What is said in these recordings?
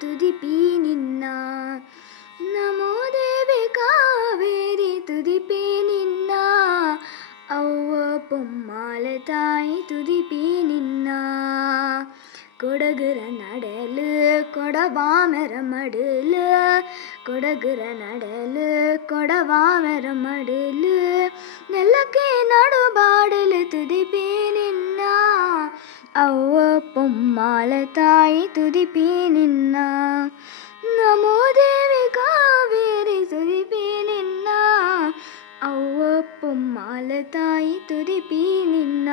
ತುದಿಪಿ ನಿನ್ನ. ನಮೋ ದೇವಿ ಕಾವೇರಿ ತುದಿಪಿ ನಿನ್ನ. ಅವ್ವ ಪೊಮ್ಮಾಳ ತಾಯಿ ತುದಿಪಿ ನಿನ್ನ. ಕೊಡಗರ நடಲು ಕೊಡವಾಮರ ಮಡಲು. ಕೊಡಗರ நடಲು ಕೊಡವಾಮರ ಮಡಲು. ನೆಲಕ್ಕೆ ನಡುಬಾಡಲು ತುದಿಪಿ ನಿನ್ನ. ಅವ್ವ ಪೊಮ್ಮಾಳ ತಾಯಿ ತುದಿಪಿ ನಿನ್ನ. ನಮೋ ದೇವಿ ಕಾವೇರಿ ತುದಿಪಿ ನಿನ್ನ. ಅವ್ವ ಪೊಮ್ಮಾಳ ತಾಯಿ ತುದಿಪಿ ನಿನ್ನ.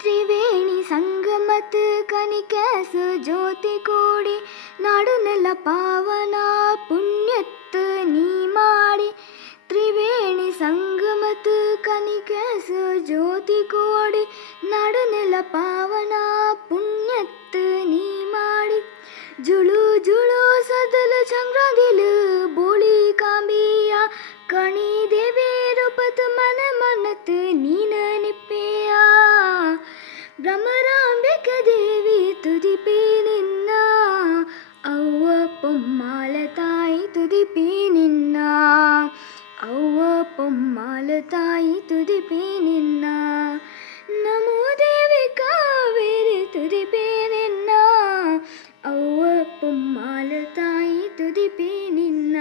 ತ್ರಿವೇಣಿ ಸಂಗಮತ್ ಕನಿಕೇಸ ಜ್ಯೋತಿ ಕೂಡಿ ನಾಡುನೆಲ್ಲ ಪಾವನ ಪುಣ್ಯತ್ ನೀ ಮಾಡಿ. ತ್ರಿವೇಣಿ ಸಂಗಮತ್ ಕನಿಕೇಸ ಜ್ಯೋತಿ ಕೂಡಿ ನಾಡುನೆಲ್ಲ ಪಾವನ ಪುಣ್ಯತ್ ನೀ ಮಾಡಿ. ಜುಳು ಜುಳು ಸದಲ ಚಂದ್ರದಿಲು ಬೋಳಿ ಕಾಂಬಿಯ ಕಣಿ ದೇವಿ ರೂಪತ್ ಮನ ಮನತ್ ನೀನ ನಿಪ್ಪೆಯ. ಭ್ರಮರಾಂಬಿಕೆ ದೇವಿ ತುದಿಪಿ ನಿನ್ನ. ಅವ್ವ ಪೊಮ್ಮಾಳ ತಾಯಿ ತುದಿಪಿ ನಿನ್ನ. ಅವ್ವ ಪೊಮ್ಮಾಳ ತಾಯಿ ತುದಿಪಿ ನಿನ್ನ. ನಮೋ ದೇವಿ ಕಾವೇರಿ ತುದಿಪಿ ನಿನ್ನ. ಅವ್ವ ಪೊಮ್ಮಾಳ ತಾಯಿ ತುದಿಪಿ ನಿನ್ನ.